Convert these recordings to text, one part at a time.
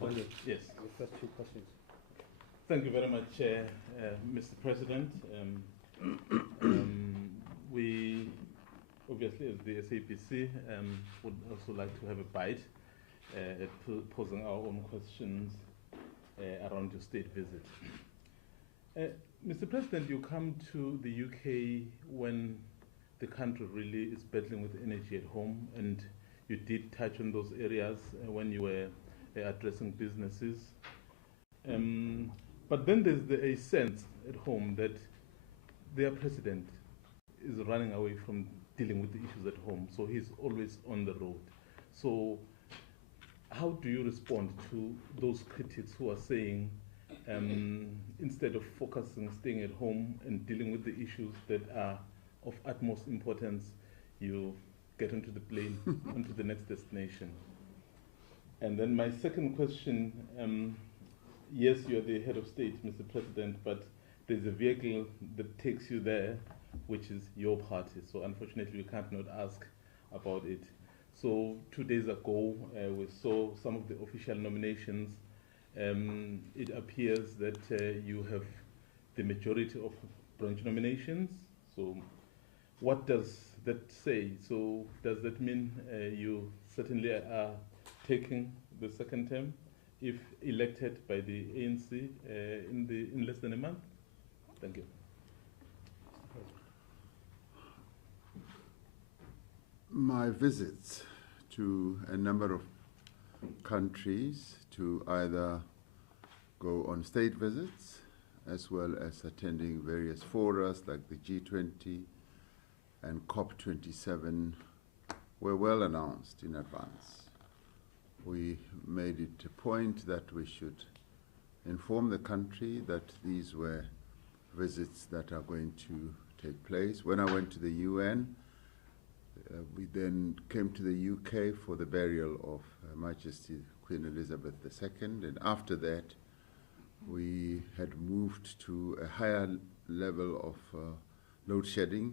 Okay. Yes. The first two questions. Thank you very much, Mr. President. We obviously, as the SABC, would also like to have a bite at posing our own questions around your state visit. Mr. President, you come to the UK when the country really is battling with energy at home, and you did touch on those areas when you were addressing businesses. But then there's a sense at home that their president is running away from dealing with the issues at home, so he's always on the road. So how do you respond to those critics who are saying instead of focusing, staying at home and dealing with the issues that are of utmost importance, you get onto the plane, onto the next destination? And then my second question, yes, you're the head of state, Mr. President, but there's a vehicle that takes you there, which is your party. So unfortunately, we can't not ask about it. So 2 days ago, we saw some of the official nominations. It appears that you have the majority of branch nominations. So what does that say? So does that mean you certainly are taking the second term if elected by the ANC in less than a month? Thank you. My visits to a number of countries to either go on state visits as well as attending various forums like the G20 and COP27 were well announced in advance. We made it a point that we should inform the country that these were visits that are going to take place. When I went to the UN, we then came to the UK for the burial of Her Majesty Queen Elizabeth II, and after that we had moved to a higher level of load shedding,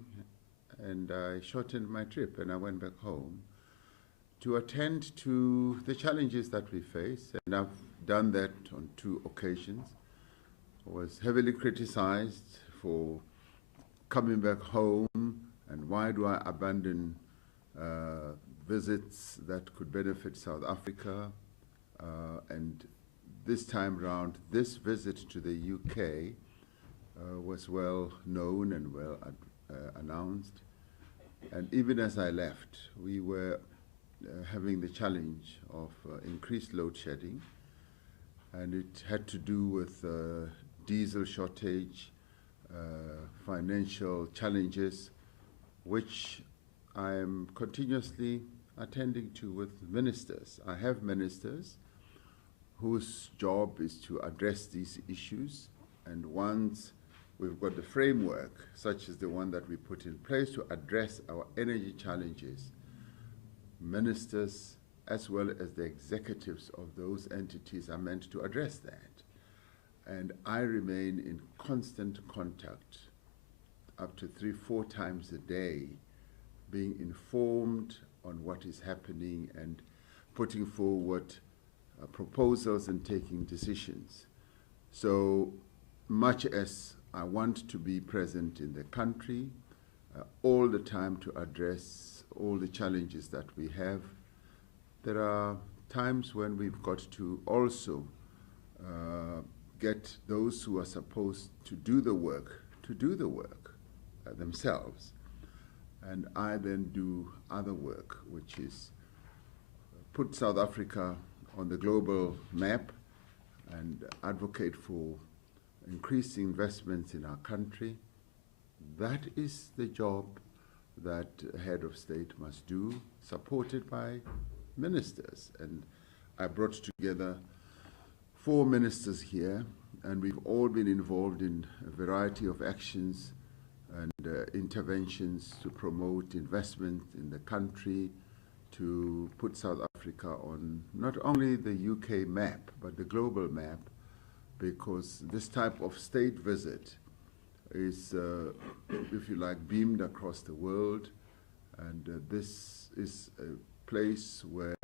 and I shortened my trip and I went back home to attend to the challenges that we face, and I've done that on 2 occasions. I was heavily criticized for coming back home, and why do I abandon visits that could benefit South Africa? And this time round, this visit to the UK was well known and well announced. And even as I left, we were having the challenge of increased load shedding, and it had to do with diesel shortage, financial challenges, which I am continuously attending to with ministers. I have ministers whose job is to address these issues, and once we've got the framework, such as the one that we put in place to address our energy challenges, ministers as well as the executives of those entities are meant to address that. And I remain in constant contact up to 3-4 times a day, being informed on what is happening and putting forward proposals and taking decisions. So much as I want to be present in the country all the time to address all the challenges that we have, there are times when we've got to also get those who are supposed to do the work themselves. And I then do other work, which is put South Africa on the global map and advocate for increased investments in our country. That is the job that a head of state must do, supported by ministers. And I brought together 4 ministers here, and we've all been involved in a variety of actions and interventions to promote investment in the country, to put South Africa on not only the UK map, but the global map, because this type of state visit is, if you like, beamed across the world, and this is a place where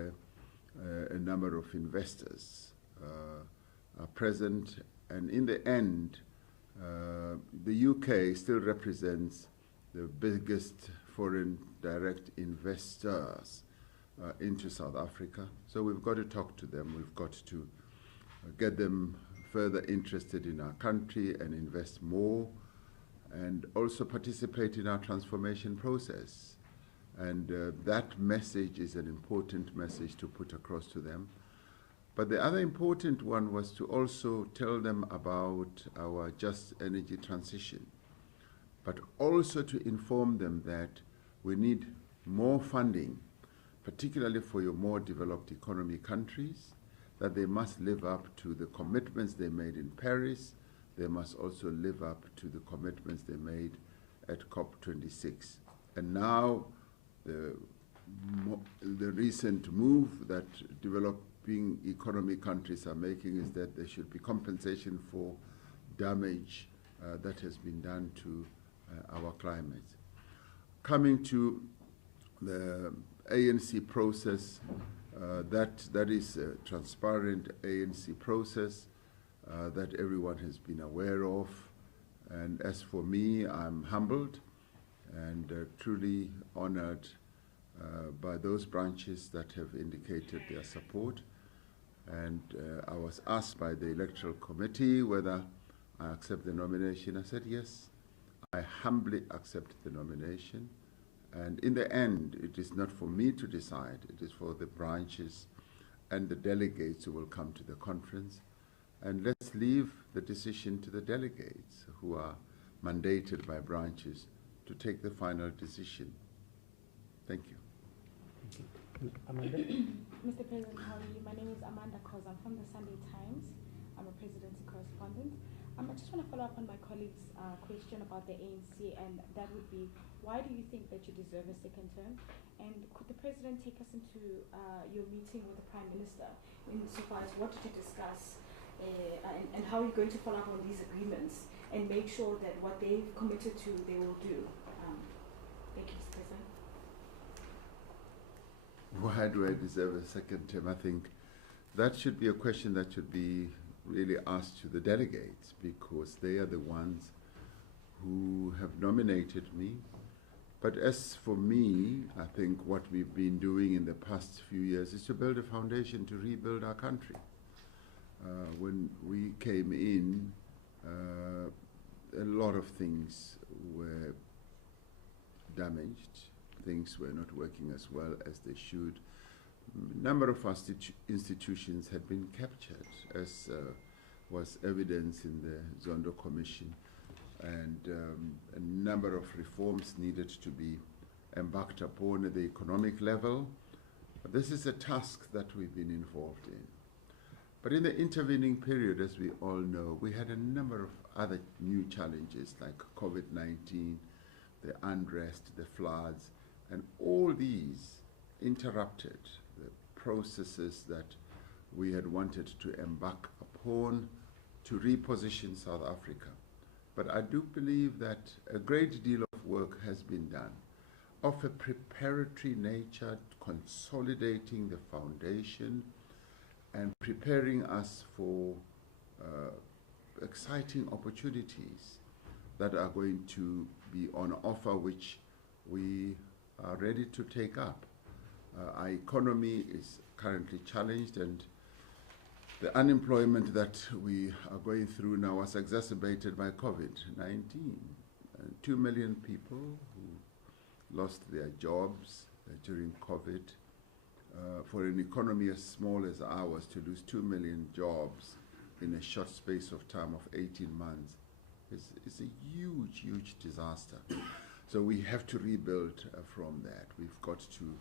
a number of investors are present, and in the end, the UK still represents the biggest foreign direct investors into South Africa. So we've got to talk to them. We've got to get them further interested in our country and invest more, and also participate in our transformation process. And that message is an important message to put across to them. But the other important one was to also tell them about our just energy transition, but also to inform them that we need more funding, particularly for your more developed economy countries, that they must live up to the commitments they made in Paris. They must also live up to the commitments they made at COP26. And now the recent move that developing economy countries are making is that there should be compensation for damage that has been done to our climate. Coming to the ANC process, that is a transparent ANC process that everyone has been aware of. And as for me, I'm humbled and truly honored by those branches that have indicated their support. And I was asked by the Electoral Committee whether I accept the nomination. I said yes, I humbly accept the nomination. And in the end, it is not for me to decide. It is for the branches and the delegates who will come to the conference. And let's leave the decision to the delegates who are mandated by branches to take the final decision. Thank you. Amanda? Mr. President, how are you? My name is Amanda Koz. I'm from the Sunday Times. I'm a presidency correspondent. I just want to follow up on my colleague's question about the ANC, and that would be, why do you think that you deserve a second term? And could the President take us into your meeting with the Prime Minister insofar as what did you discuss and how are you going to follow up on these agreements and make sure that what they've committed to, they will do? Thank you, Mr. President. Why do I deserve a second term? I think that should be a question that should be really asked to the delegates, because they are the ones who have nominated me. But as for me, I think what we've been doing in the past few years is to build a foundation to rebuild our country. When we came in, a lot of things were damaged. Things were not working as well as they should. A number of our institutions had been captured, as was evidence in the Zondo Commission, and a number of reforms needed to be embarked upon at the economic level. But this is a task that we've been involved in. But in the intervening period, as we all know, we had a number of other new challenges like COVID-19, the unrest, the floods, and all these interrupted the processes that we had wanted to embark upon to reposition South Africa. But I do believe that a great deal of work has been done of a preparatory nature, consolidating the foundation and preparing us for exciting opportunities that are going to be on offer, which we are ready to take up. Our economy is currently challenged, and the unemployment that we are going through now was exacerbated by COVID-19. 2 million people who lost their jobs during COVID. For an economy as small as ours to lose 2 million jobs in a short space of time of 18 months is a huge, huge disaster. So we have to rebuild from that. We've got to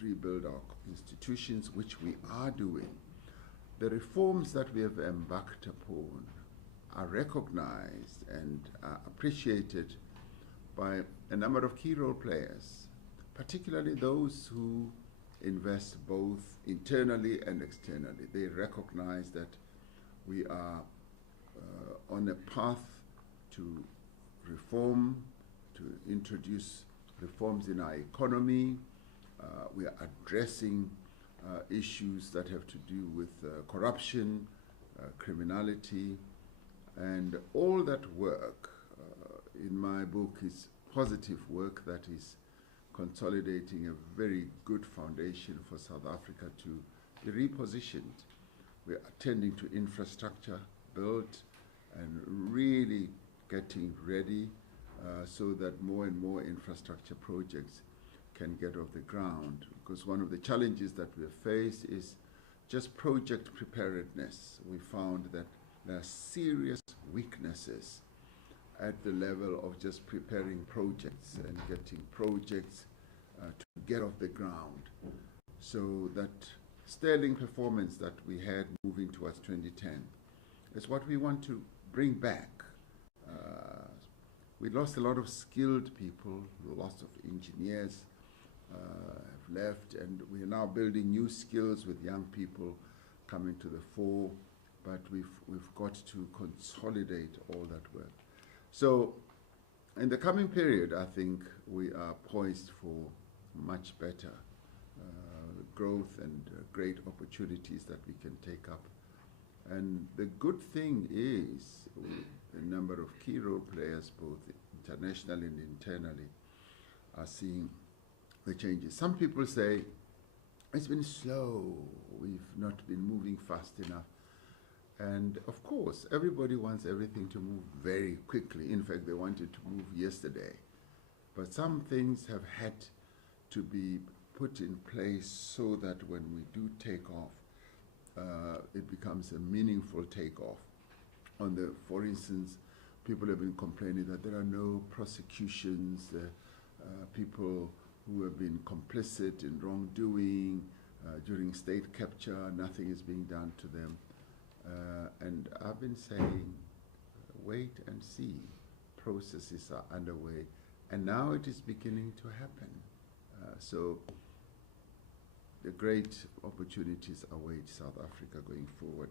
rebuild our institutions, which we are doing. The reforms that we have embarked upon are recognized and are appreciated by a number of key role players, particularly those who invest both internally and externally. They recognize that we are on a path to reform, to introduce reforms in our economy. We are addressing issues that have to do with corruption, criminality, and all that work in my book is positive work that is consolidating a very good foundation for South Africa to be repositioned. We're attending to infrastructure built and really getting ready so that more and more infrastructure projects can get off the ground. Because one of the challenges that we have faced is just project preparedness. We found that there are serious weaknesses at the level of just preparing projects and getting projects to get off the ground. So that sterling performance that we had moving towards 2010 is what we want to bring back. We lost a lot of skilled people, lots of engineers have left, and we are now building new skills with young people coming to the fore, but we've got to consolidate all that work. So in the coming period, I think we are poised for much better growth and great opportunities that we can take up. And the good thing is a number of key role players, both internationally and internally, are seeing the changes. Some people say, it's been slow, we've not been moving fast enough. And of course, everybody wants everything to move very quickly. In fact, they wanted to move yesterday. But some things have had to be put in place so that when we do take off, it becomes a meaningful takeoff. For instance, people have been complaining that there are no prosecutions, people who have been complicit in wrongdoing during state capture, nothing is being done to them. And I've been saying, wait and see. Processes are underway, and now it is beginning to happen. So the great opportunities await South Africa going forward.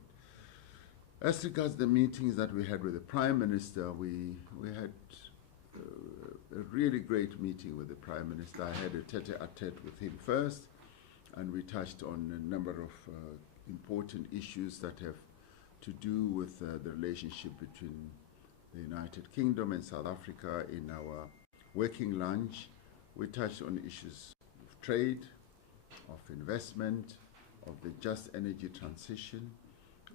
As regards the meetings that we had with the Prime Minister, we had a really great meeting with the Prime Minister. I had a tete-a-tete with him first, and we touched on a number of important issues that have to do with the relationship between the United Kingdom and South Africa. In our working lunch, we touched on issues of trade, of investment, of the just energy transition,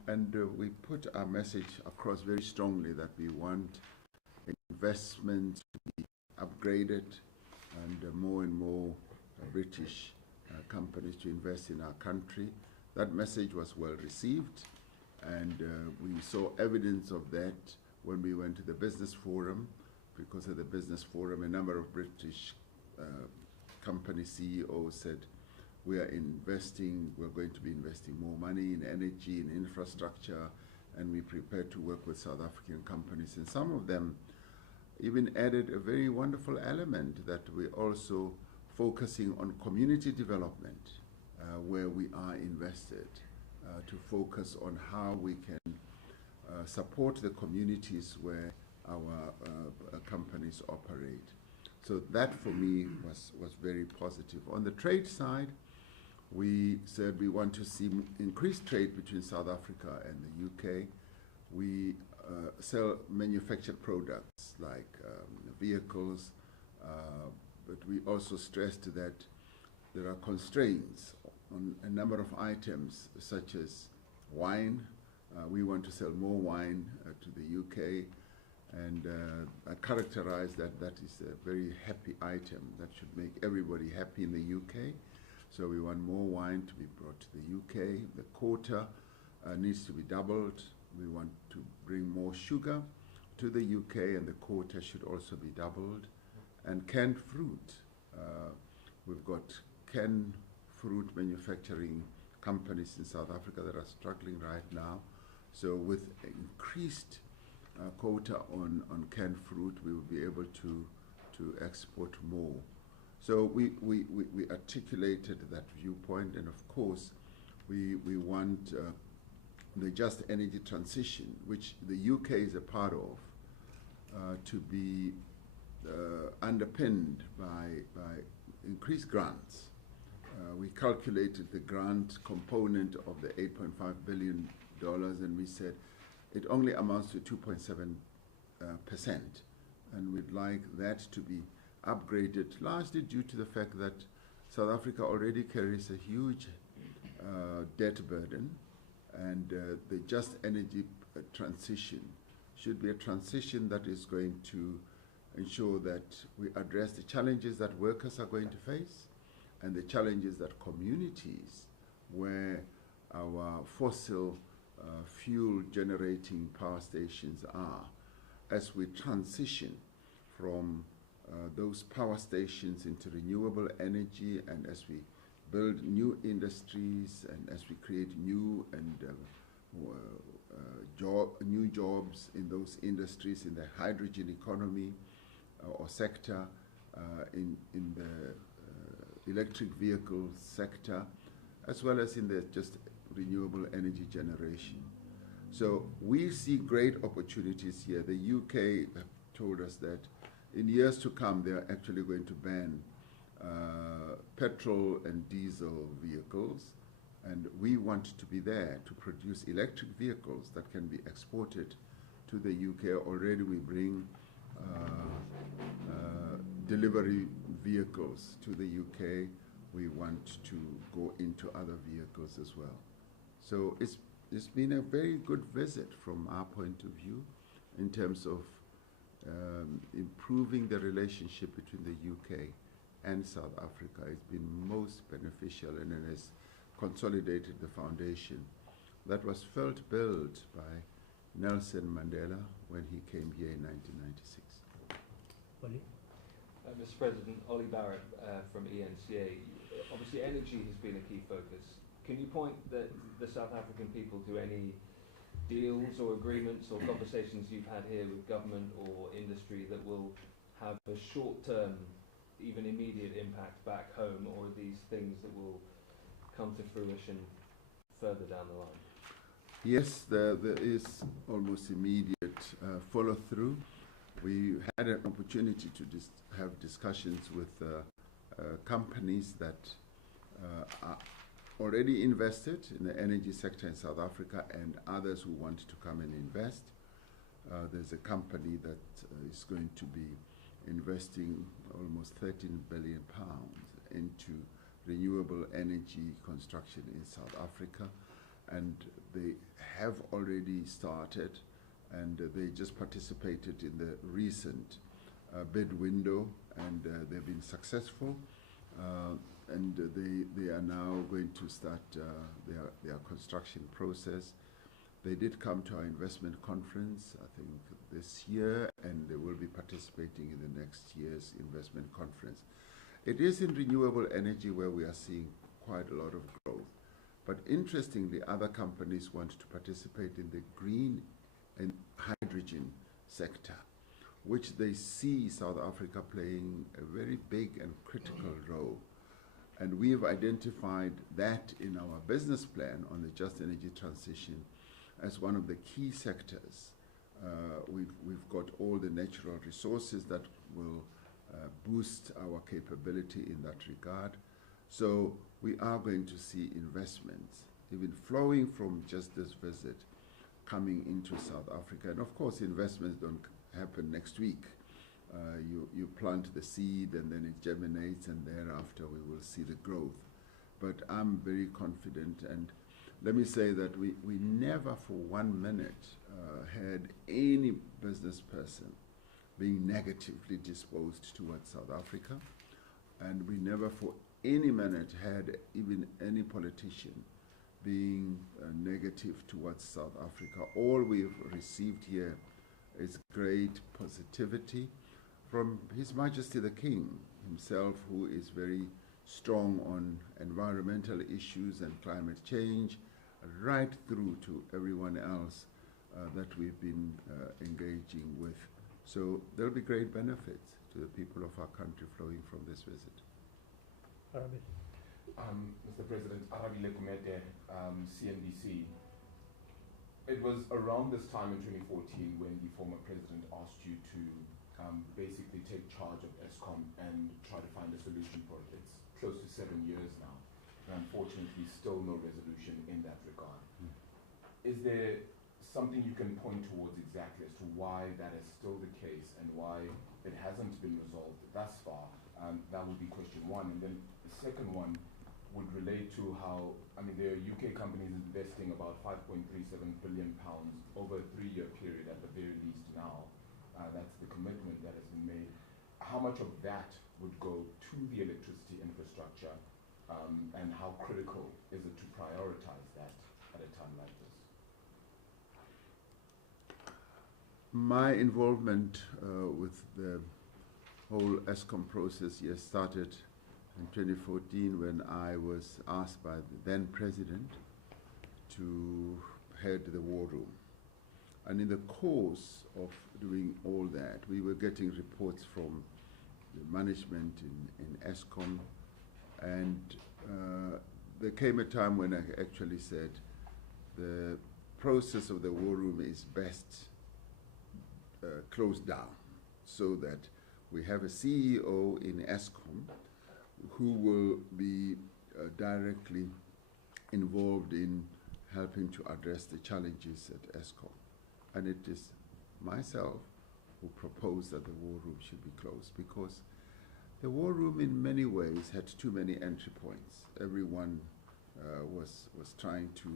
and we put our message across very strongly that we want investment to be upgraded and more and more British companies to invest in our country. That message was well received, and we saw evidence of that when we went to the Business Forum, because at the Business Forum a number of British company CEOs said, we're going to be investing more money in energy, in infrastructure, and we're prepared to work with South African companies. And some of them even added a very wonderful element that we're also focusing on community development, where we are invested, to focus on how we can support the communities where our companies operate. So that for me was very positive. On the trade side, we said we want to see increased trade between South Africa and the UK. We sell manufactured products like vehicles, but we also stressed that there are constraints on a number of items, such as wine. We want to sell more wine to the UK, and I characterize that is a very happy item that should make everybody happy in the UK. So we want more wine to be brought to the UK. The quota needs to be doubled. We want to bring more sugar to the UK, and the quota should also be doubled. And canned fruit. We've got canned fruit manufacturing companies in South Africa that are struggling right now. So with increased quota on canned fruit, we will be able to export more. So we articulated that viewpoint, and of course we want the just energy transition, which the UK is a part of, to be underpinned by increased grants we calculated the grant component of the $8.5 billion, and we said it only amounts to 2.7%. And we'd like that to be upgraded, largely due to the fact that South Africa already carries a huge debt burden, and the just energy transition should be a transition that is going to ensure that we address the challenges that workers are going to face and the challenges that communities where our fossil fuel generating power stations are, as we transition from those power stations into renewable energy, and as we build new industries, and as we create new and new jobs in those industries, in the hydrogen economy or sector, in the electric vehicle sector, as well as in the just renewable energy generation. So we see great opportunities here. The UK have told us that in years to come, they are actually going to ban petrol and diesel vehicles, and we want to be there to produce electric vehicles that can be exported to the UK. Already we bring delivery vehicles to the UK. We want to go into other vehicles as well. So it's been a very good visit from our point of view in terms of improving the relationship between the UK and South Africa. It's been most beneficial, and it has consolidated the foundation that was felt built by Nelson Mandela when he came here in 1996. Mr. President, Ollie Barrett from ENCA. Obviously energy has been a key focus. Can you point the South African people to any deals or agreements or conversations you've had here with government or industry that will have a short-term, even immediate impact back home, or are these things that will come to fruition further down the line? Yes, there is almost immediate follow-through. We had an opportunity to have discussions with companies that are already invested in the energy sector in South Africa, and others who want to come and invest. There's a company that is going to be investing almost £13 billion into renewable energy construction in South Africa, and they have already started, and they just participated in the recent bid window, and they've been successful, and they are now going to start their construction process. They did come to our investment conference, I think this year, and they will be participating in the next year's investment conference. It is in renewable energy where we are seeing quite a lot of growth. But interestingly, other companies want to participate in the green and hydrogen sector, which they see South Africa playing a very big and critical role. And we have identified that in our business plan on the just energy transition as one of the key sectors. We've got all the natural resources that will boost our capability in that regard. So we are going to see investments, even flowing from just this visit, coming into South Africa. And of course, investments don't happen next week. You plant the seed and then it germinates, and thereafter we will see the growth. But I'm very confident, and let me say that we never for 1 minute had any business person being negatively disposed towards South Africa, and we never for any minute had even any politician being negative towards South Africa. All we've received here is great positivity from His Majesty the King himself, who is very strong on environmental issues and climate change, right through to everyone else that we've been engaging with. So there'll be great benefits to the people of our country flowing from this visit. Mr. President, Arabi Lekumete, CNBC. It was around this time in 2014 when the former president asked you to basically take charge of Eskom and try to find a solution for its close to 7 years now, and unfortunately still no resolution in that regard. Is there something you can point towards exactly as to why that is still the case and why it hasn't been resolved thus far? That would be question one. And then the second one would relate to how, I mean, there are UK companies investing about £5.37 billion over a 3-year period at the very least now. That's the commitment that has been made. How much of that would go to the electricity infrastructure, and how critical is it to prioritize that at a time like this? My involvement with the whole Eskom process started in 2014 when I was asked by the then president to head the war room. And in the course of doing all that, we were getting reports from the management in Eskom, and there came a time when I actually said the process of the war room is best closed down, so that we have a CEO in Eskom who will be directly involved in helping to address the challenges at Eskom. And it is myself who proposed that the war room should be closed, because the war room in many ways had too many entry points. Everyone was trying to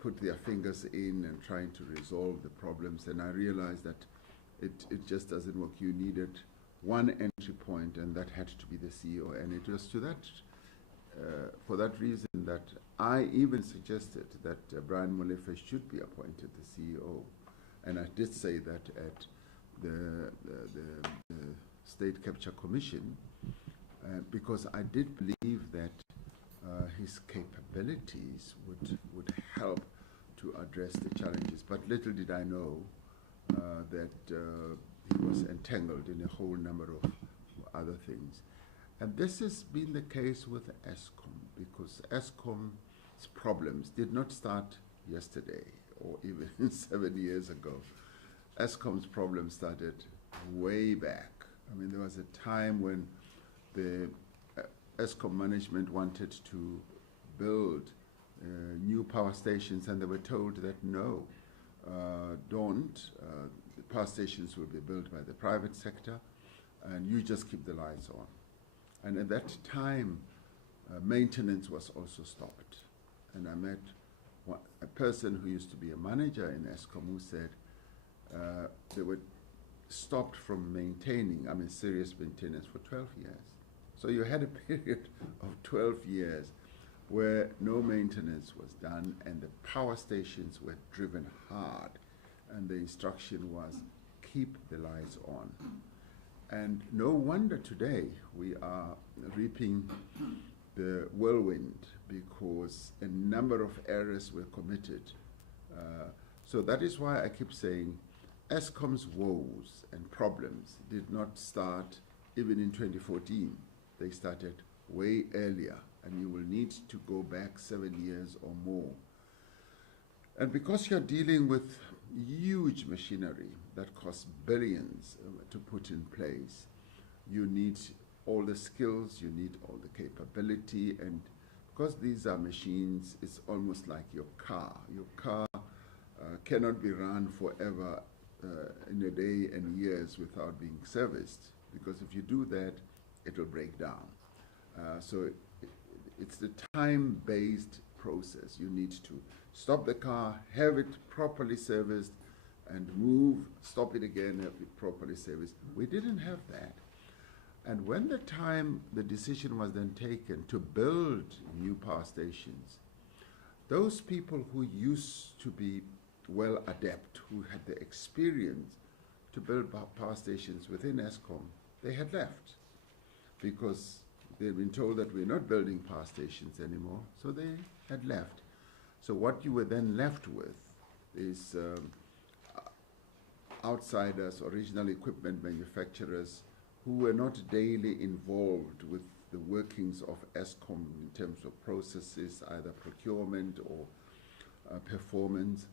put their fingers in and trying to resolve the problems, and I realized that it just doesn't work. You needed one entry point, and that had to be the CEO. And it was to that, for that reason, that I even suggested that Brian Molefe should be appointed the CEO. And I did say that at the State Capture Commission, because I did believe that his capabilities would help to address the challenges. But little did I know that he was entangled in a whole number of other things. And this has been the case with Eskom, because Eskom's problems did not start yesterday or even 7 years ago. Eskom's problems started way back. I mean, there was a time when the Eskom management wanted to build new power stations, and they were told that no, don't. The power stations will be built by the private sector, and you just keep the lights on. And at that time, maintenance was also stopped. And I met a person who used to be a manager in Eskom who said they were stopped from maintaining, I mean serious maintenance, for 12 years. So you had a period of 12 years where no maintenance was done, and the power stations were driven hard, and the instruction was keep the lights on. And no wonder today we are reaping the whirlwind, because a number of errors were committed. So that is why I keep saying Eskom's woes and problems did not start even in 2014. They started way earlier, and you will need to go back 7 years or more. And because you're dealing with huge machinery that costs billions to put in place, you need all the skills, you need all the capability, and because these are machines, it's almost like your car. Your car cannot be run forever in a day and years without being serviced, because if you do that, it will break down. So it's the time-based process. You need to stop the car, have it properly serviced, and move, stop it again, have it properly serviced. We didn't have that. And when the decision was then taken to build new power stations, those people who used to be well adept, who had the experience to build power stations within Eskom, they had left, because they'd been told that we're not building power stations anymore, so they had left. So what you were then left with is outsiders, original equipment manufacturers, who were not daily involved with the workings of Eskom in terms of processes, either procurement or performance,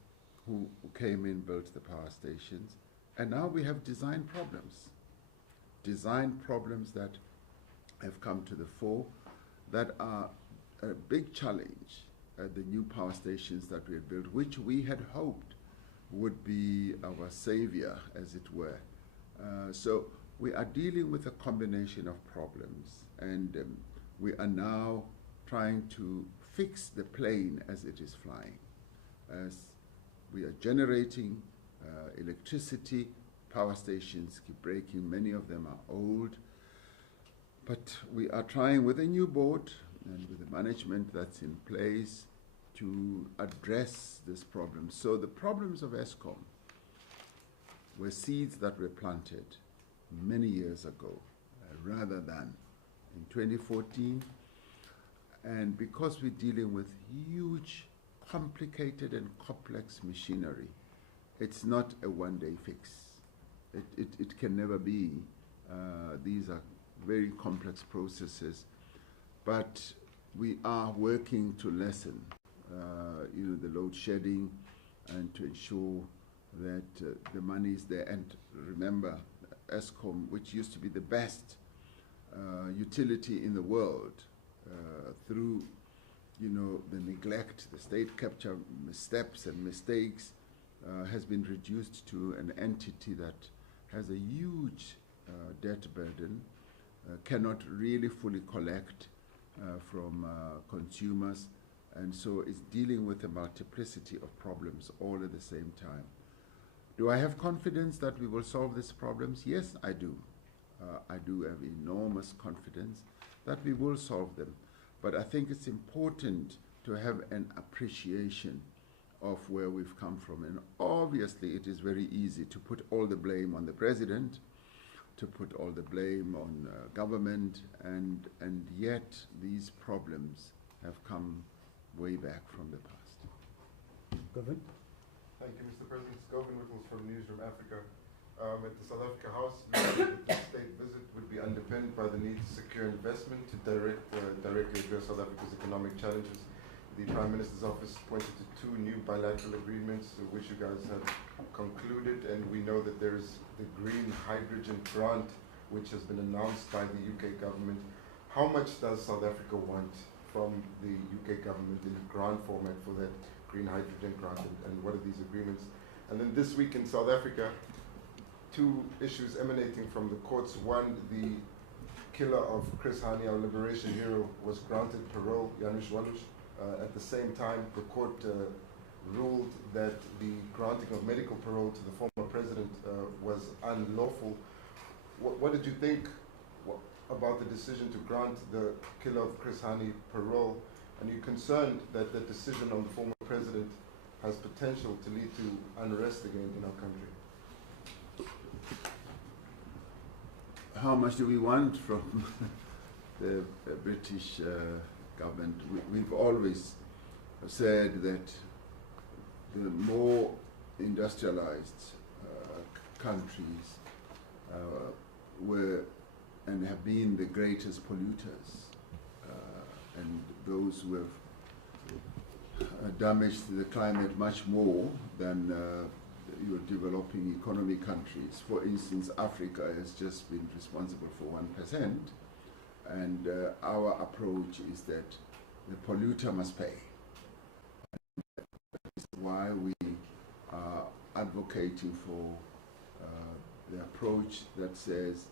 who came in, built the power stations. And now we have design problems that have come to the fore that are a big challenge at the new power stations that we had built, which we had hoped would be our savior, as it were. So we are dealing with a combination of problems, and we are now trying to fix the plane as it is flying. As we are generating electricity, power stations keep breaking, many of them are old, but we are trying with a new board and with the management that's in place to address this problem. So the problems of Eskom were seeds that were planted many years ago, rather than in 2014. And because we're dealing with huge, complicated and complex machinery, it's not a one-day fix. It can never be. These are very complex processes, but we are working to lessen the load shedding and to ensure that the money is there. And remember, Eskom, which used to be the best utility in the world, through the neglect, the state capture missteps and mistakes, has been reduced to an entity that has a huge debt burden, cannot really fully collect from consumers, and so is dealing with a multiplicity of problems all at the same time. Do I have confidence that we will solve these problems? Yes, I do. I do have enormous confidence that we will solve them. But I think it's important to have an appreciation of where we've come from. And obviously, it is very easy to put all the blame on the president, to put all the blame on government, and yet these problems have come way back from the past. Governor? Thank you, Mr. President. It's Govin Whittles from Newsroom Africa. At the South Africa House, we believe that the state visit would be underpinned by the need to secure investment to directly address South Africa's economic challenges. The Prime Minister's office pointed to 2 new bilateral agreements which you guys have concluded, and we know that there is the green hydrogen grant which has been announced by the UK government. How much does South Africa want from the UK government in grant format for that green hydrogen grant, and what are these agreements? And then this week in South Africa, 2 issues emanating from the courts. One, the killer of Chris Hani, our liberation hero, was granted parole, Janusz Walusz. At the same time, the court ruled that the granting of medical parole to the former president was unlawful. What did you think about the decision to grant the killer of Chris Hani parole? And you're concerned that the decision on the former president has potential to lead to unrest again in our country? How much do we want from the British government? We've always said that the more industrialized countries were and have been the greatest polluters, and those who have damaged the climate much more than your developing economy countries. For instance, Africa has just been responsible for 1%, and our approach is that the polluter must pay. And that is why we are advocating for the approach that says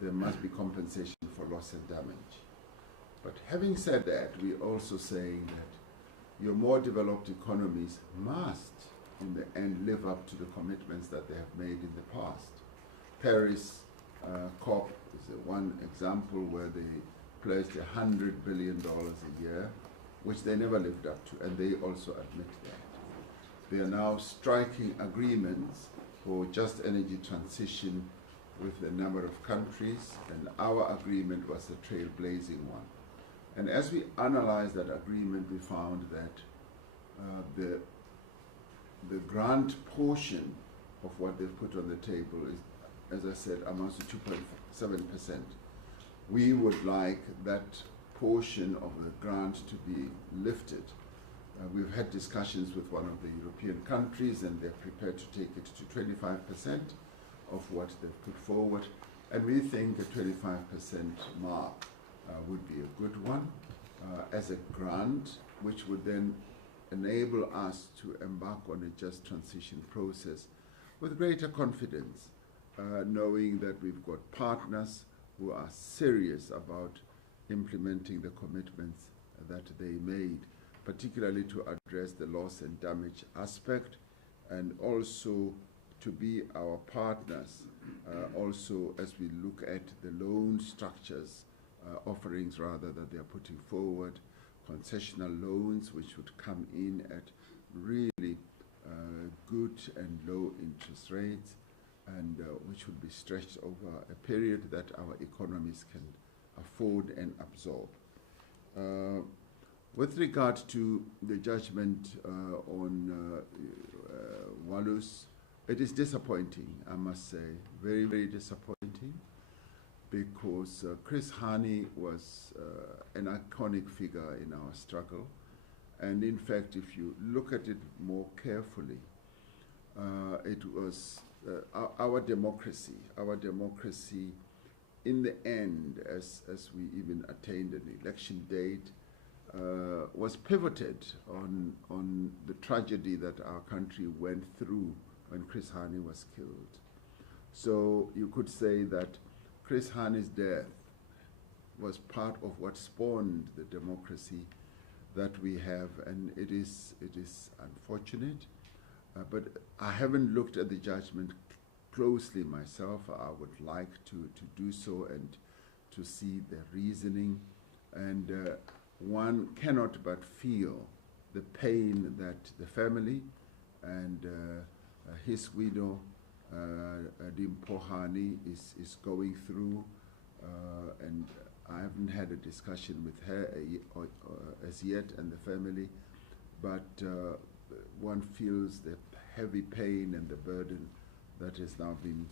there must be compensation for loss and damage. But having said that, we're also saying that your more developed economies must, in the end, live up to the commitments that they have made in the past. Paris COP is one example where they pledged $100 billion a year, which they never lived up to, and they also admit that. They are now striking agreements for just energy transition with a number of countries, and our agreement was a trailblazing one. And as we analyzed that agreement, we found that the grant portion of what they've put on the table is, as I said, amounts to 2.7%. We would like that portion of the grant to be lifted. We've had discussions with one of the European countries, and they're prepared to take it to 25% of what they've put forward. And we think a 25% mark would be a good one as a grant, which would then enable us to embark on a just transition process with greater confidence, knowing that we've got partners who are serious about implementing the commitments that they made, particularly to address the loss and damage aspect, and also to be our partners also as we look at the loan structures, offerings rather, that they are putting forward, concessional loans which would come in at really good and low interest rates, and which would be stretched over a period that our economies can afford and absorb. With regard to the judgment on Walus, it is disappointing, I must say, very, very disappointing, because Chris Hani was an iconic figure in our struggle. And in fact, if you look at it more carefully, it was our democracy in the end, as we even attained an election date, was pivoted on the tragedy that our country went through when Chris Hani was killed. So you could say that Chris Hani's death was part of what spawned the democracy that we have, and it is unfortunate. But I haven't looked at the judgment closely myself. I would like to do so and to see the reasoning. And one cannot but feel the pain that the family and his widow, Dimpho Hani, is going through. And I haven't had a discussion with her as yet and the family, but one feels the heavy pain and the burden that has now been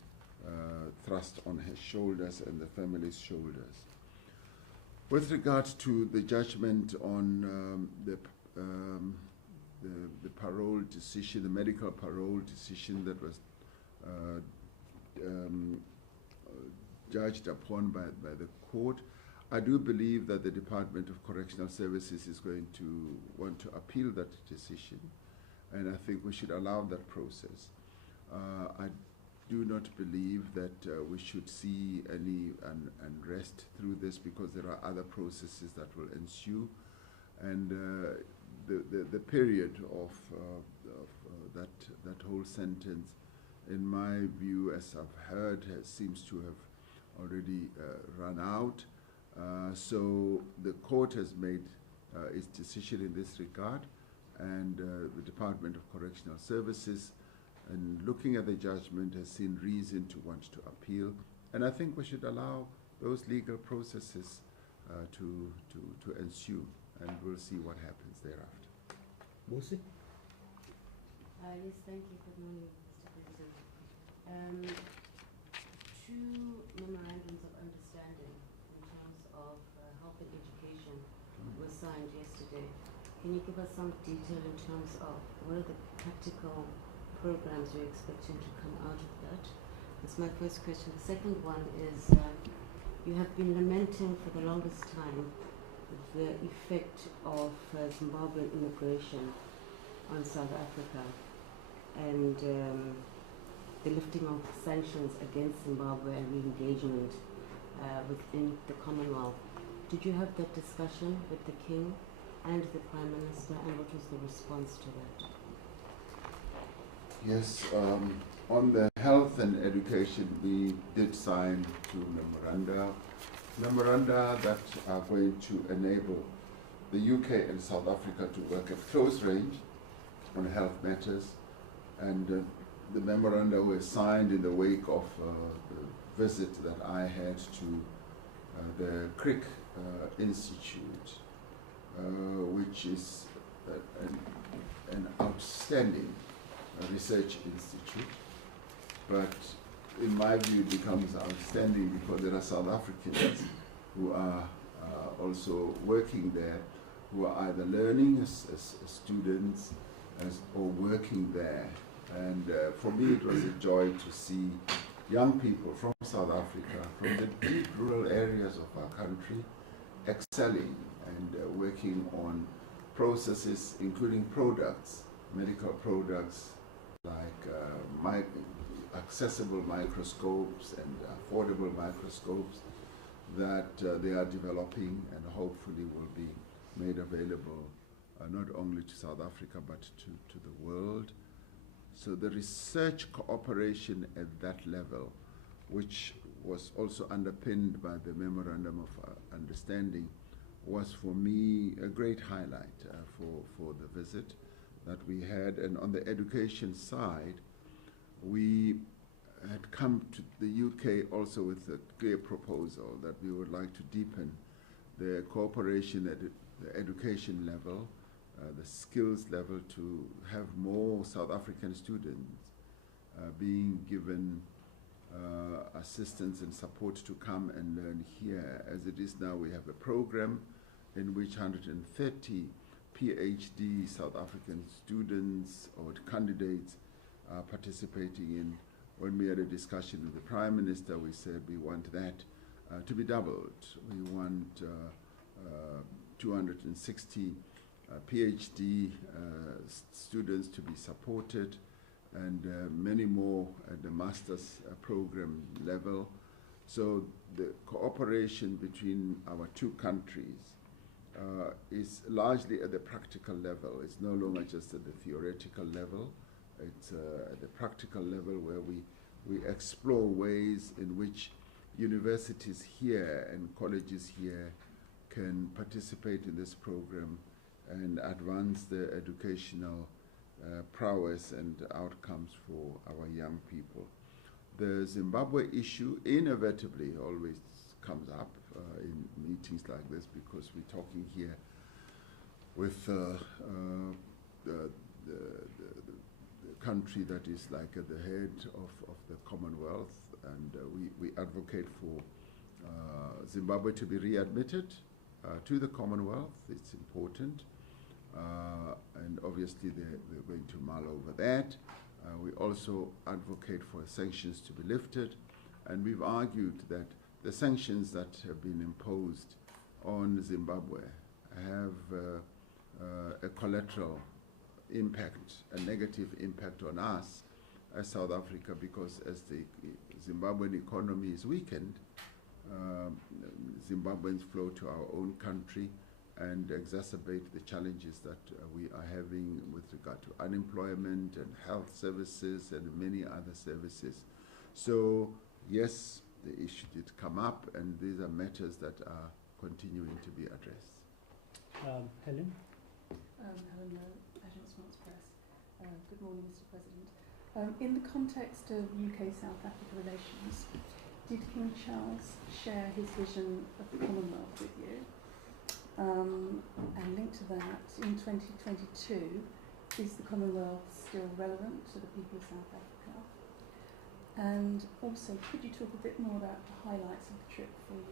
thrust on his shoulders and the family's shoulders. With regard to the judgment on the parole decision, the medical parole decision that was judged upon by the court, I do believe that the Department of Correctional Services is going to want to appeal that decision, and I think we should allow that process. I do not believe that we should see any unrest through this, because there are other processes that will ensue, and the period of that whole sentence, in my view, as I've heard, seems to have already run out. So the court has made its decision in this regard, and the Department of Correctional Services, and looking at the judgment, has seen reason to want to appeal. And I think we should allow those legal processes to ensue, and we'll see what happens thereafter. Musi? Yes, thank you. Good morning, Mr. President. Two memorandums of understanding in terms of health and education were signed yesterday. Can you give us some detail in terms of what are the practical programs you're expecting to come out of that? That's my first question. The second one is, you have been lamenting for the longest time the effect of Zimbabwean immigration on South Africa, and the lifting of sanctions against Zimbabwe and re-engagement within the Commonwealth. Did you have that discussion with the King and the Prime Minister, and what was the response to that? Yes, on the health and education, we did sign two memoranda that are going to enable the UK and South Africa to work at close range on health matters, and the memoranda were signed in the wake of the visit that I had to the Crick Institute, which is an outstanding research institute, but in my view it becomes outstanding because there are South Africans who are also working there, who are either learning as students or working there. And for me it was a joy to see young people from South Africa, from the deep rural areas of our country, excelling and working on processes, including products, medical products like accessible microscopes and affordable microscopes that they are developing and hopefully will be made available not only to South Africa but to the world. So the research cooperation at that level, which was also underpinned by the Memorandum of Understanding, was for me a great highlight for the visit that we had. And on the education side, we had come to the UK also with a clear proposal that we would like to deepen the cooperation at the education level, the skills level, to have more South African students being given assistance and support to come and learn here. As it is now, we have a program in which 130 PhD South African students or candidates are participating in. When we had a discussion with the Prime Minister, we said we want that to be doubled. We want 260 PhD students to be supported, and many more at the master's program level. So the cooperation between our two countries is largely at the practical level. It's no longer just at the theoretical level. It's at the practical level where we explore ways in which universities here and colleges here can participate in this program and advance their educational prowess and outcomes for our young people. The Zimbabwe issue inevitably always comes up in meetings like this, because we're talking here with the country that is like at the head of the Commonwealth, and we advocate for Zimbabwe to be readmitted to the Commonwealth. It's important, and obviously they're going to mull over that. We also advocate for sanctions to be lifted, and we've argued that the sanctions that have been imposed on Zimbabwe have a collateral impact, a negative impact on us as South Africa, because as the Zimbabwean economy is weakened, Zimbabweans flow to our own country and exacerbate the challenges that we are having with regard to unemployment and health services and many other services. So yes, the issue did come up, and these are matters that are continuing to be addressed. Helen? Helen, Agence France Press. Good morning, Mr. President. In the context of UK-South Africa relations, did King Charles share his vision of the Commonwealth with you? And linked to that, in 2022, is the Commonwealth still relevant to the people of South Africa? And also, could you talk a bit more about the highlights of the trip for you,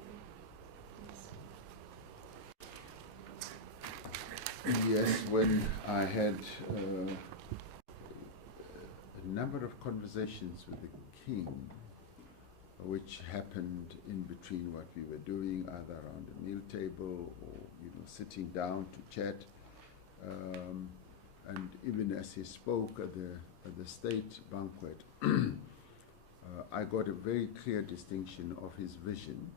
please? Yes, when I had a number of conversations with the King, which happened in between what we were doing, either around the meal table or sitting down to chat, and even as he spoke at the state banquet, I got a very clear distinction of his vision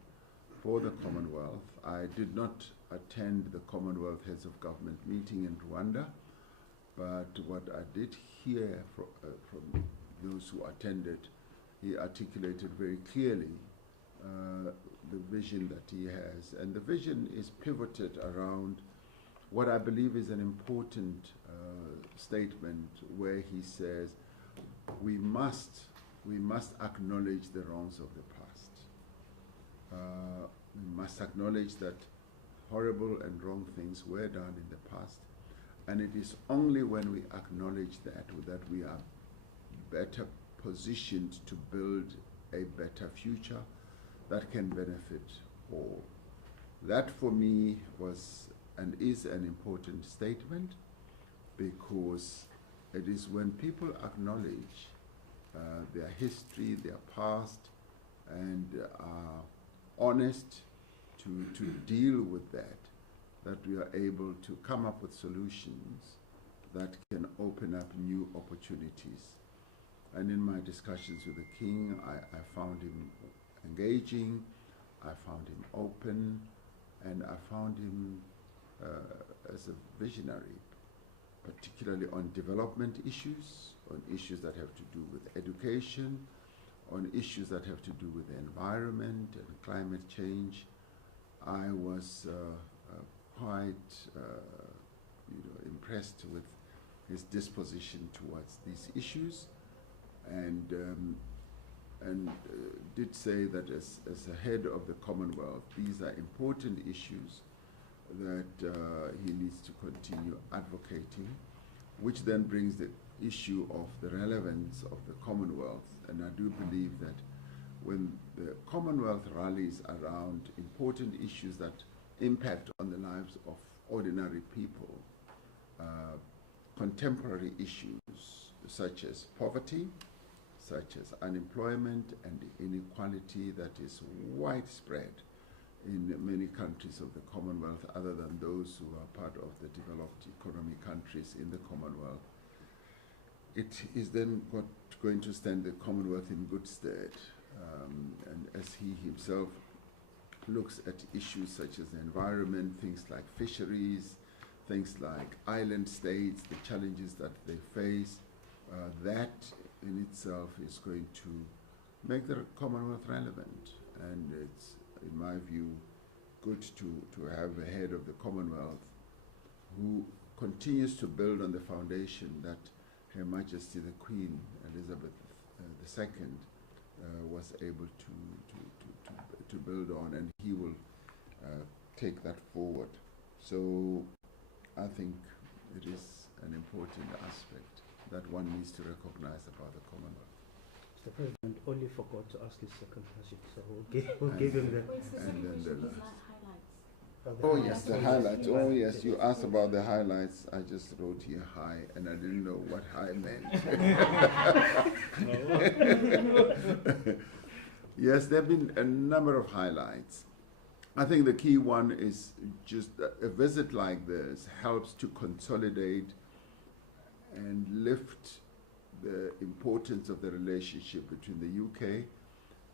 for the Commonwealth. I did not attend the Commonwealth Heads of Government meeting in Rwanda, but what I did hear from those who attended, he articulated very clearly the vision that he has. And the vision is pivoted around what I believe is an important statement, where he says we must acknowledge the wrongs of the past. We must acknowledge that horrible and wrong things were done in the past, and it is only when we acknowledge that we are better positioned to build a better future that can benefit all. That for me was and is an important statement, because it is when people acknowledge their history, their past, and are honest to deal with that we are able to come up with solutions that can open up new opportunities. And in my discussions with the King, I found him engaging, I found him open, and I found him as a visionary, particularly on development issues, on issues that have to do with education, on issues that have to do with the environment and climate change. I was quite impressed with his disposition towards these issues, and did say that as a head of the Commonwealth, these are important issues that he needs to continue advocating, which then brings the issue of the relevance of the Commonwealth. And I do believe that when the Commonwealth rallies around important issues that impact on the lives of ordinary people, contemporary issues such as poverty, such as unemployment and inequality that is widespread in many countries of the Commonwealth, other than those who are part of the developed economy countries in the Commonwealth, it is then going to stand the Commonwealth in good stead. And as he himself looks at issues such as the environment, things like fisheries, things like island states, the challenges that they face, that in itself is going to make the Commonwealth relevant. And it's, in my view, good to have a head of the Commonwealth who continues to build on the foundation that Her Majesty the Queen Elizabeth II was able to build on, and he will take that forward. So I think it is an important aspect that one needs to recognize about the Commonwealth. Mr. President only forgot to ask his second question, so we'll give him the... Wait, the second question is not highlights. Oh yes, the highlights. Oh yes, you asked about the highlights. I just wrote here high, and I didn't know what high meant. Yes, there have been a number of highlights. I think the key one is just a visit like this helps to consolidate and lift the importance of the relationship between the UK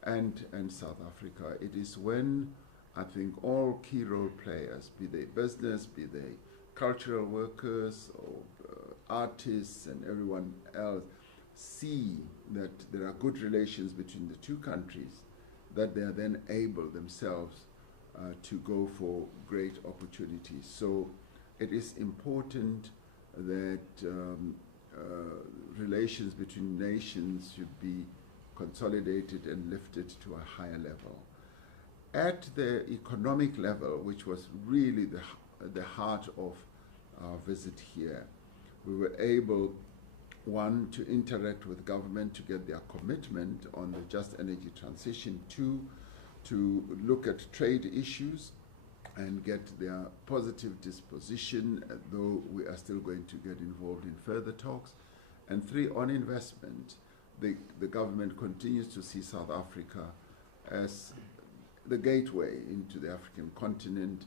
and South Africa. It is when I think all key role players, be they business, be they cultural workers or artists and everyone else, see that there are good relations between the two countries, that they are then able themselves to go for great opportunities. So it is important that relations between nations should be consolidated and lifted to a higher level. At the economic level, which was really the heart of our visit here, we were able, one, to interact with government to get their commitment on the just energy transition, two, to look at trade issues and get their positive disposition, though we are still going to get involved in further talks, and three, on investment. The government continues to see South Africa as the gateway into the African continent,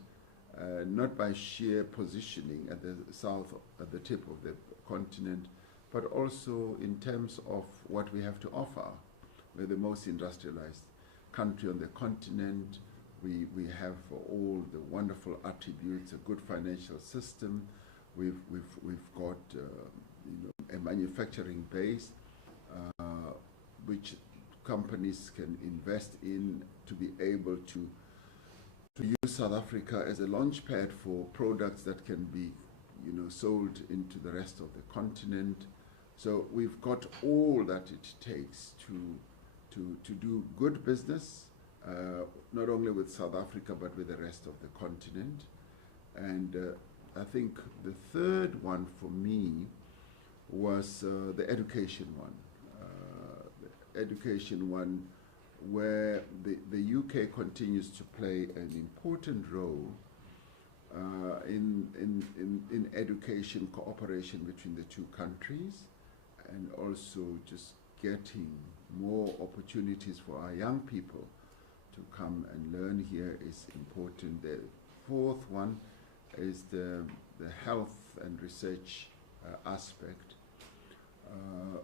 not by sheer positioning at the south, at the tip of the continent, but also in terms of what we have to offer. We're the most industrialized country on the continent. We have all the wonderful attributes, a good financial system. We've got a manufacturing base which companies can invest in to be able to use South Africa as a launch pad for products that can be sold into the rest of the continent. So we've got all that it takes to do good business, not only with South Africa but with the rest of the continent. And I think the third one for me was the education one. The education one, where the UK continues to play an important role in education cooperation between the two countries, and also just getting more opportunities for our young people to come and learn here is important. The fourth one is the health and research aspect.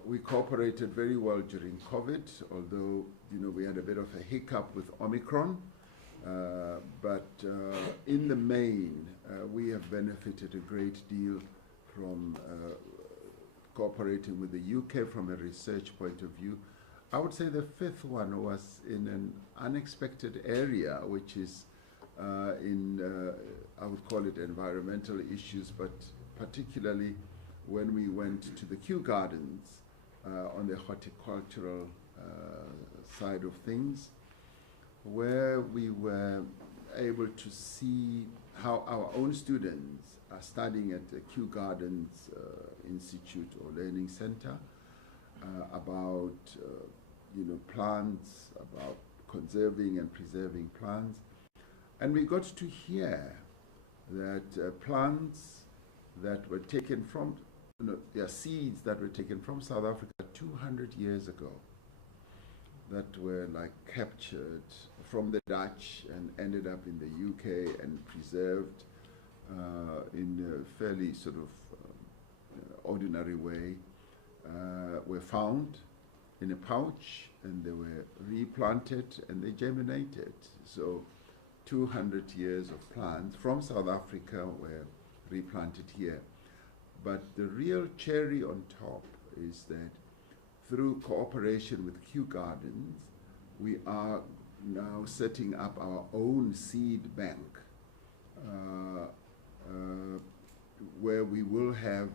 We cooperated very well during COVID, although we had a bit of a hiccup with Omicron. But in the main, we have benefited a great deal from cooperating with the UK from a research point of view. I would say the fifth one was in an unexpected area, which is I would call it environmental issues, but particularly when we went to the Kew Gardens on the horticultural side of things, where we were able to see how our own students are studying at the Kew Gardens Institute or Learning Center about plants, about conserving and preserving plants. And we got to hear that plants that were taken from, seeds that were taken from South Africa 200 years ago, that were like captured from the Dutch and ended up in the UK and preserved in a fairly sort of ordinary way, were found in a pouch, and they were replanted and they germinated. So 200 years of plants from South Africa were replanted here. But the real cherry on top is that through cooperation with Kew Gardens, we are now setting up our own seed bank where we will have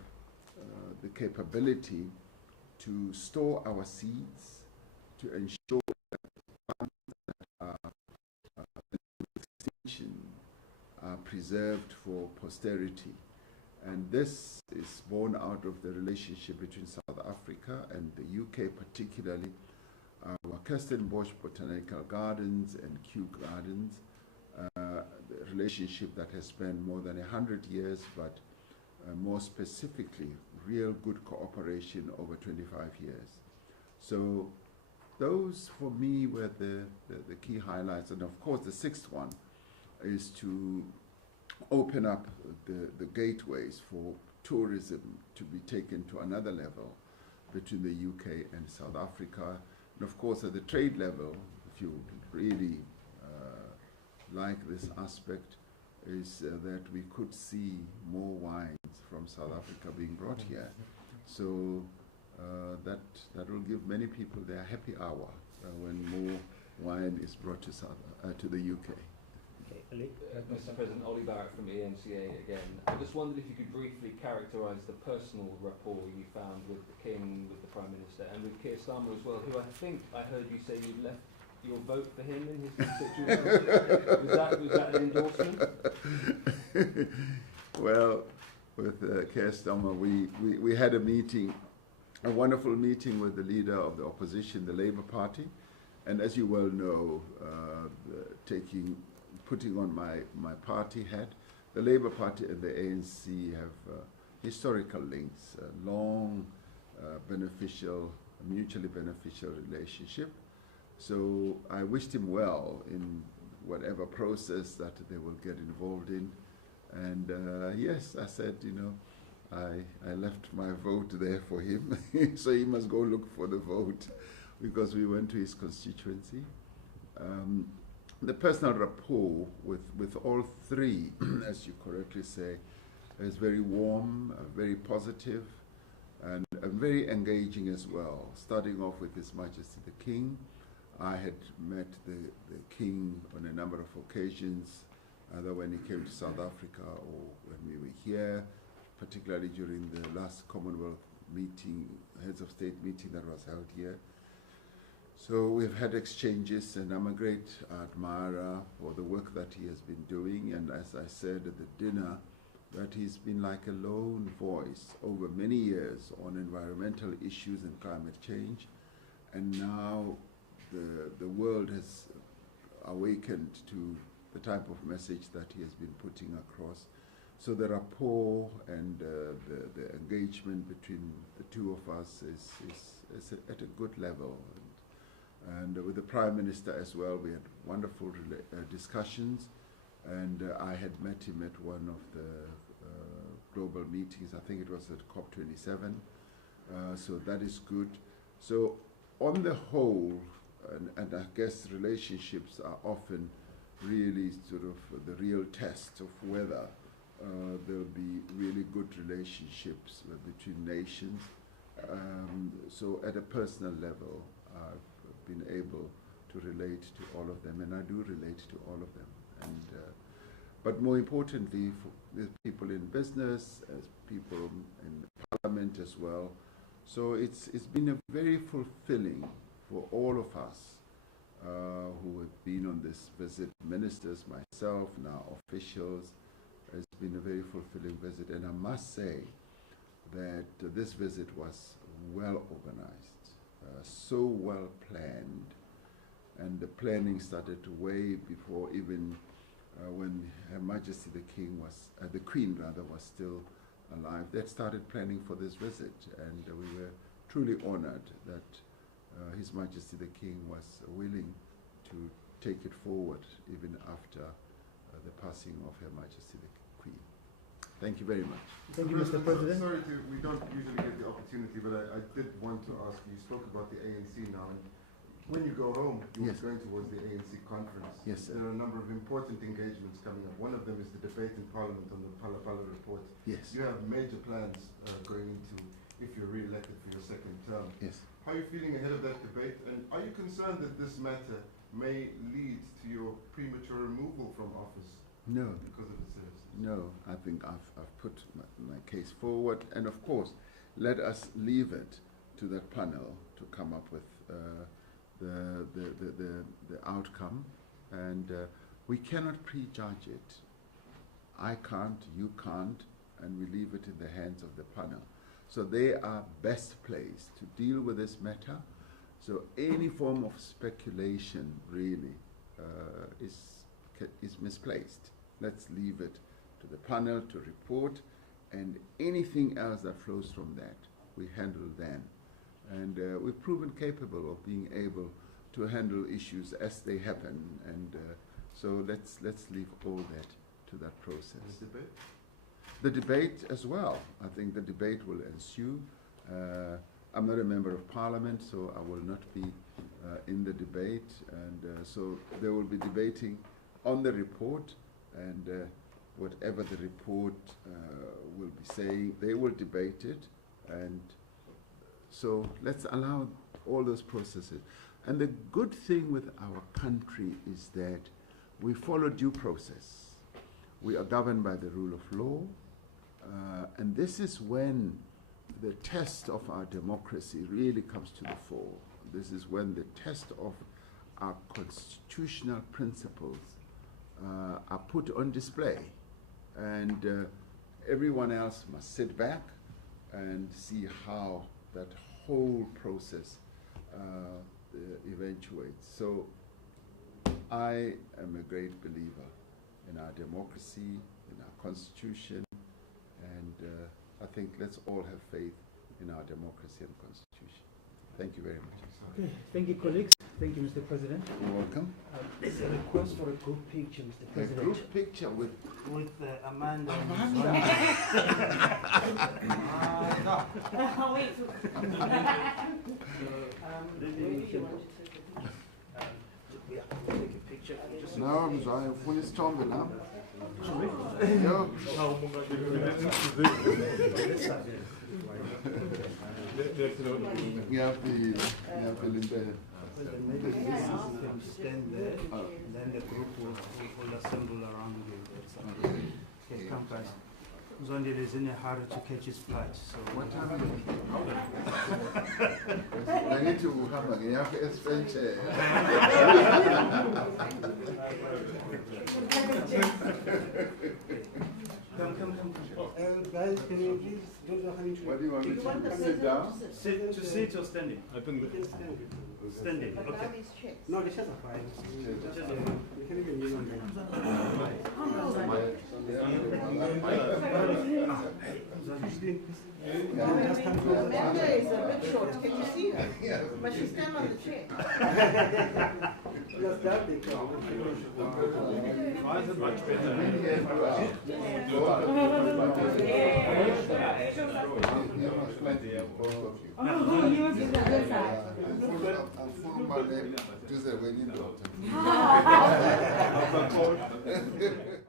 the capability to store our seeds to ensure that plants that are extinction are preserved for posterity. And this is born out of the relationship between South Africa and the UK, particularly our Kirstenbosch Botanical Gardens and Kew Gardens, the relationship that has spanned more than 100 years, but more specifically, real good cooperation over 25 years. So those, for me, were the key highlights. And of course, the sixth one is to open up the gateways for tourism to be taken to another level between the UK and South Africa. And of course, at the trade level, if you really like this aspect, is that we could see more wines from South Africa being brought here. So that will give many people their happy hour when more wine is brought to the UK. Mr. President, Ollie Barrett from ENCA again. I just wondered if you could briefly characterise the personal rapport you found with the King, with the Prime Minister, and with Keir Starmer as well, who I think I heard you say you left your vote for him in his constituency. was that an endorsement? Well, with Keir Starmer, we had a meeting, a wonderful meeting with the leader of the opposition, the Labour Party, and as you well know, putting on my party hat, the Labour Party and the ANC have historical links, a long, mutually beneficial relationship. So I wished him well in whatever process that they will get involved in. And yes, I said, I left my vote there for him, so he must go look for the vote, because we went to his constituency. The personal rapport with all three, as you correctly say, is very warm, very positive, and very engaging as well. Starting off with His Majesty the King. I had met the King on a number of occasions, either when he came to South Africa or when we were here, particularly during the last Commonwealth meeting, Heads of State meeting that was held here. So we've had exchanges, and I'm a great admirer for the work that he has been doing. And as I said at the dinner, that he's been like a lone voice over many years on environmental issues and climate change. And now the world has awakened to the type of message that he has been putting across. So the rapport and the engagement between the two of us is at a good level. And with the Prime Minister as well, we had wonderful discussions. And I had met him at one of the global meetings. I think it was at COP27. So that is good. So on the whole, and I guess relationships are often really sort of the real test of whether there'll be really good relationships between nations. So at a personal level, I've been able to relate to all of them, and I do relate to all of them. And but more importantly, for the people in business, as people in parliament as well. So it's been a very fulfilling for all of us who have been on this visit, ministers, myself, now officials. It's been a very fulfilling visit, and I must say that this visit was well organized, so well planned, and the planning started way before even when Her Majesty the Queen was still alive. They had started planning for this visit, and we were truly honored that His Majesty the King was willing to take it forward even after the passing of Her Majesty the Queen. Thank you very much. Thank you, Mr. President. Sorry, we don't usually get the opportunity, but I did want to ask you spoke about the ANC now. And when you go home, you're Yes. going towards the ANC conference. Yes, sir. There are a number of important engagements coming up. One of them is the debate in Parliament on the Pala report. Yes. You have major plans going into if you're re-elected for your second term. Yes. How are you feeling ahead of that debate? And are you concerned that this matter may lead to your premature removal from office? No. Because of the citizens? No, I think I've put my case forward, and of course, let us leave it to that panel to come up with the outcome, and we cannot prejudge it. I can't, you can't, and we leave it in the hands of the panel. So they are best placed to deal with this matter. So any form of speculation really is misplaced. Let's leave it to the panel to report, and anything else that flows from that, we handle then. And we've proven capable of being able to handle issues as they happen, and so let's leave all that to that process. The debate? The debate as well. I think the debate will ensue. I'm not a member of Parliament, so I will not be in the debate, and so they will be debating on the report, and whatever the report will be saying, they will debate it, and so let's allow all those processes. And the good thing with our country is that we follow due process. We are governed by the rule of law, and this is when the test of our democracy really comes to the fore. This is when the test of our constitutional principles are put on display, and everyone else must sit back and see how that whole process eventuates. So I am a great believer in our democracy, in our constitution, and I think let's all have faith in our democracy and constitution. Thank you very much. Okay, thank you, colleagues. Thank you, Mr. President. You're welcome. There's a request for a group picture, Mr. A President. group picture with Amanda. Wait. Yeah, take a picture. Just no, mzwayo ufuna isithombe la. Sorry? Yo. Ngiyaphila impela. Maybe this is can stand there, and then the group will assemble around you. Okay, come guys. Zondile is in a hurry to catch his flight, so What time is it? I need to uhamba ngiyapha esipentshe. come. Guys, can you please do the honey tree? What do you want me to sit down? Sit or standing? I think You can stand. Standing, okay. No, the chairs are fine. You can even use one. Amanda is a bit short. Can you see her? But she's standing on the chair. Why is it much better? Full man, Tuesday, we need doctor.